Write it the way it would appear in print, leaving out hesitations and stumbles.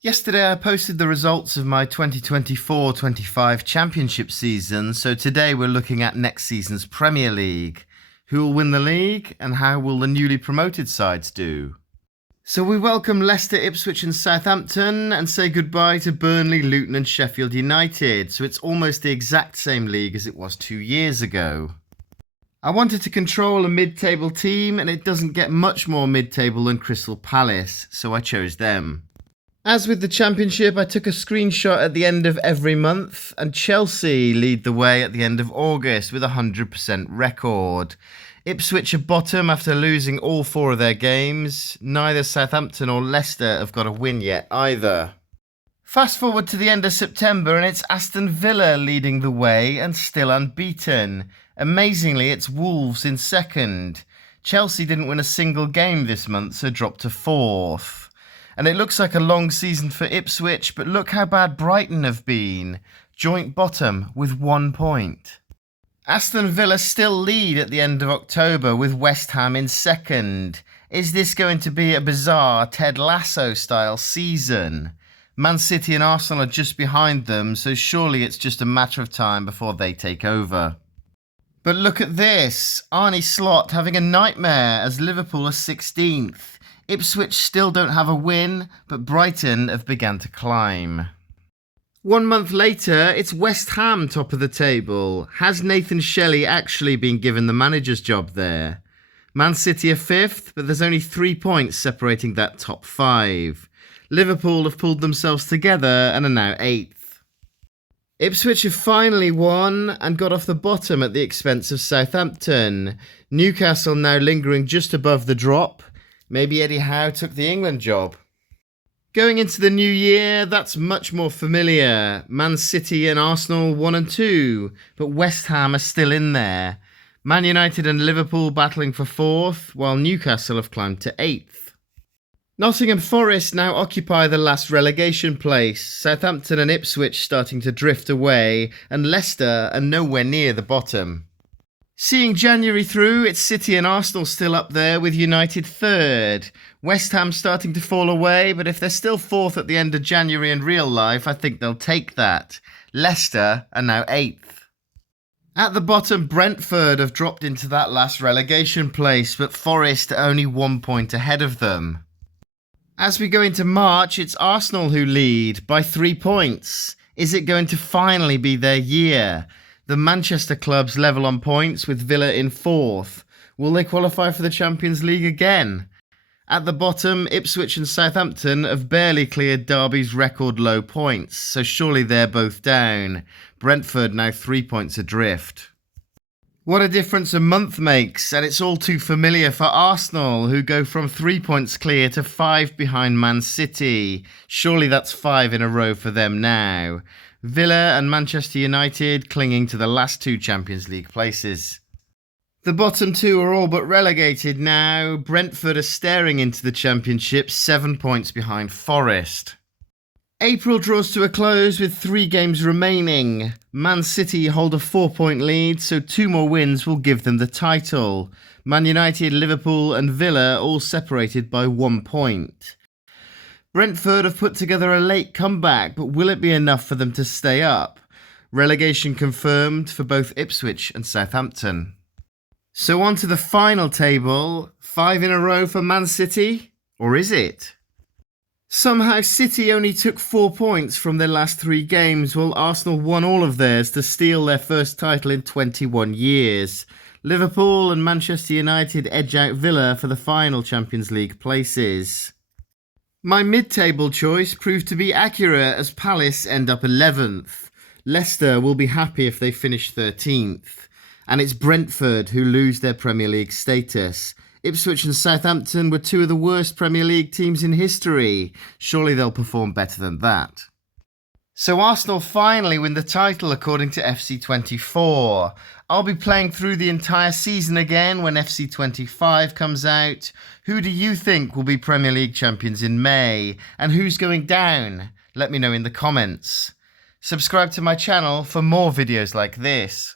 Yesterday I posted the results of my 2024-25 championship season, so today we're looking at next season's Premier League. Who will win the league and how will the newly promoted sides do? So we welcome Leicester, Ipswich and Southampton and say goodbye to Burnley, Luton and Sheffield United, so it's almost the exact same league as it was 2 years ago. I wanted to control a mid-table team and it doesn't get much more mid-table than Crystal Palace, so I chose them. As with the Championship, I took a screenshot at the end of every month, and Chelsea lead the way at the end of August with a 100% record. Ipswich are bottom after losing all 4 of their games. Neither Southampton or Leicester have got a win yet either. Fast forward to the end of September and it's Aston Villa leading the way and still unbeaten. Amazingly, it's Wolves in second. Chelsea didn't win a single game this month, so dropped to 4th. And it looks like a long season for Ipswich, but look how bad Brighton have been. Joint bottom with 1 point. Aston Villa still lead at the end of October with West Ham in second. Is this going to be a bizarre Ted Lasso style season? Man City and Arsenal are just behind them, so surely it's just a matter of time before they take over. But look at this. Arne Slot having a nightmare as Liverpool are 16th. Ipswich still don't have a win, but Brighton have begun to climb. 1 month later, it's West Ham top of the table. Has Nathan Shelley actually been given the manager's job there? Man City are 5th, but there's only 3 points separating that top 5. Liverpool have pulled themselves together and are now 8th. Ipswich have finally won and got off the bottom at the expense of Southampton. Newcastle now lingering just above the drop. Maybe Eddie Howe took the England job. Going into the new year, that's much more familiar. Man City and Arsenal 1 and 2, but West Ham are still in there. Man United and Liverpool battling for 4th, while Newcastle have climbed to 8th. Nottingham Forest now occupy the last relegation place, Southampton and Ipswich starting to drift away, and Leicester are nowhere near the bottom. Seeing January through, it's City and Arsenal still up there with United 3rd. West Ham starting to fall away, but if they're still 4th at the end of January in real life, I think they'll take that. Leicester are now 8th. At the bottom, Brentford have dropped into that last relegation place, but Forest are only 1 point ahead of them. As we go into March, it's Arsenal who lead by 3 points. Is it going to finally be their year? The Manchester clubs level on points with Villa in 4th. Will they qualify for the Champions League again? At the bottom, Ipswich and Southampton have barely cleared Derby's record low points, so surely they're both down. Brentford now 3 points adrift. What a difference a month makes, and it's all too familiar for Arsenal, who go from 3 points clear to 5 behind Man City. Surely that's 5 in a row for them now. Villa and Manchester United clinging to the last 2 Champions League places. The bottom 2 are all but relegated now. Brentford are staring into the Championship, 7 points behind Forest. April draws to a close with 3 games remaining. Man City hold a 4-point lead, so 2 more wins will give them the title. Man United, Liverpool and Villa all separated by 1 point. Brentford have put together a late comeback, but will it be enough for them to stay up? Relegation confirmed for both Ipswich and Southampton. So on to the final table. 5 in a row for Man City? Or is it? Somehow City only took 4 points from their last 3 games, while Arsenal won all of theirs to steal their first title in 21 years. Liverpool and Manchester United edge out Villa for the final Champions League places. My mid-table choice proved to be accurate as Palace end up 11th. Leicester will be happy if they finish 13th. And it's Brentford who lose their Premier League status. Ipswich and Southampton were 2 of the worst Premier League teams in history. Surely they'll perform better than that. So Arsenal finally win the title according to FC24. I'll be playing through the entire season again when FC25 comes out. Who do you think will be Premier League champions in May? And who's going down? Let me know in the comments. Subscribe to my channel for more videos like this.